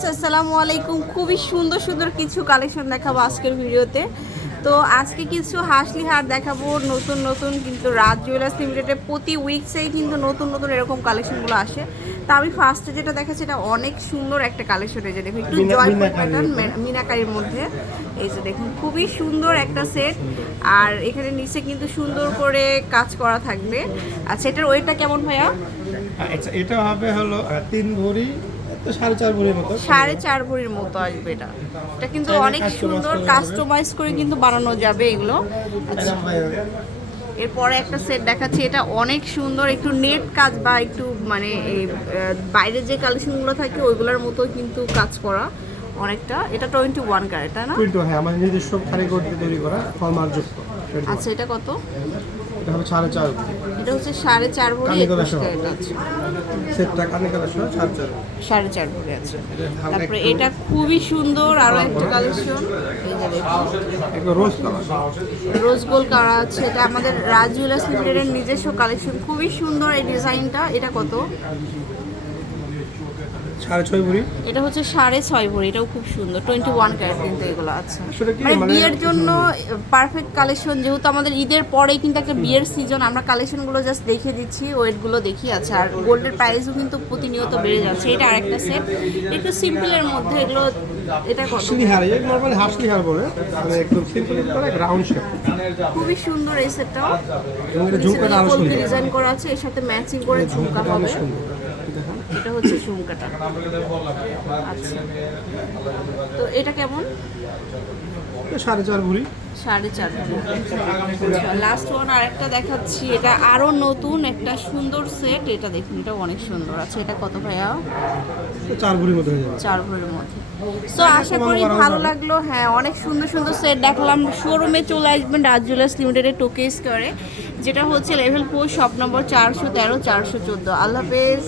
Viewers আসসালামু আলাইকুম। খুবই সুন্দর সুন্দর কিছু কালেকশন দেখাবো আজকের ভিডিওতে। তো আজকে কিছু হাসলি হার দেখাবো নতুন নতুন কিন্তু রাজ জুয়েলার্স লিমিটেডে প্রতি উইকসেই কিন্তু নতুন নতুন এরকম কালেকশনগুলো আসে। তা আমি ফার্স্টে যেটা দেখাচ্ছি এটা অনেক সুন্দর একটা কালেকশন এই যে দেখুন একটু মিনাকারির প্যাটার্ন মিনাকারির মধ্যে। এই যে দেখুন খুবই সুন্দর একটা সেট আর এখানে নিচে কিন্তু সুন্দর করে কাজ করা থাকবে। আচ্ছা এটার ওয়েটটা কেমন ভাইয়া? আচ্ছা এটা হবে হলো তিন ভরি সাড়ে চার ভরির মতো আসবে এটা। এটা কিন্তু অনেক সুন্দর কাস্টমাইজ করে কিন্তু বানানো যাবে এগুলো। এরপরে একটা সেট দেখাচ্ছি এটা অনেক সুন্দর একটু নেট কাজ বা একটু মানে বাইরের যে কালেকশনগুলো থাকে ওইগুলোর মতো কিন্তু কাজ করা। অনেকটা। এটা টোয়েন্টি ওয়ান ক্যারেট তাই না? কিন্তু হ্যাঁ আমার নিজস্ব কারিগর দিয়ে তৈরি করা হলমার্ক যুক্ত আচ্ছা এটা কত? এটা হবে সাড়ে চার এটা হচ্ছে সাড়ে চার ভরি একুশ ক্যারেট আছে। সেটটা কানে কালার সাড়ে চার সাড়ে চার ভরি আছে। তারপরে এটা খুবই সুন্দর আরও একটা কালেকশন যে রোজ কালার রোজ গোল্ড করা আছে। এটা আমাদের রাজ জুয়েলার্স লিমিটেডের নিজস্ব কালেকশন খুবই সুন্দর এই ডিজাইনটা এটা কত? সাড়ে ছয় ভরি? এটা হচ্ছে সাড়ে ছয় ভরি এটাও খুব সুন্দর। টোয়েন্টি ওয়ান ক্যারেট কিন্তু এগুলো আছে। মানে মানে- বিয়ের জন্য পারফেক্ট কালেকশন যেহেতু আমাদের ঈদের পরেই কিন্তু একটা বিয়ের সিজন আমরা কালেকশনগুলো জাস্ট দেখিয়ে দিচ্ছি ওয়েটগুলো দেখিয়ে আছে। আর গোল্ডের প্রাইসও কিন্তু প্রতিনিয়ত বেড়ে যাচ্ছে। এটা আরেকটা সেট একটু সিম্পলের মধ্যে এগুলো এটা হাসলি হার এই নর্মালি হাসলি হার বলে। মানে একদম সিম্পল করে রাউন্ড শেপ খুবই সুন্দর এই সেটটাও এবং এটা ঝুমকাটা আরও সুন্দর। ডিজাইন করা আছে এর সাথে ম্যাচিং করে ঝুমকা হবে। সুন্দর। দেখুন। এটা হচ্ছে ঝুমকাটা আচ্ছা। তো এটা কেমন? সাড়ে চার ভরি। সাড়ে চার লাস্ট ওয়ান আরেকটা দেখাচ্ছি। এটা আরও নতুন একটা সুন্দর সেট এটা দেখুন এটা অনেক সুন্দর আছে। এটা কত ভাইয়া? চার ভরির যাবে। চার ভরির মধ্যে। সো আশা করি ভালো লাগল। হ্যাঁ অনেক সুন্দর সুন্দর সেট দেখলাম। শোরুমে চলে আসবেন রাজ জুয়েলার্স লিমিটেডের টোকেস করে যেটা হচ্ছে লেভেল ফোর শপ নম্বর চারশো তেরো চারশো চোদ্দ। আল্লাহ হাফেজ।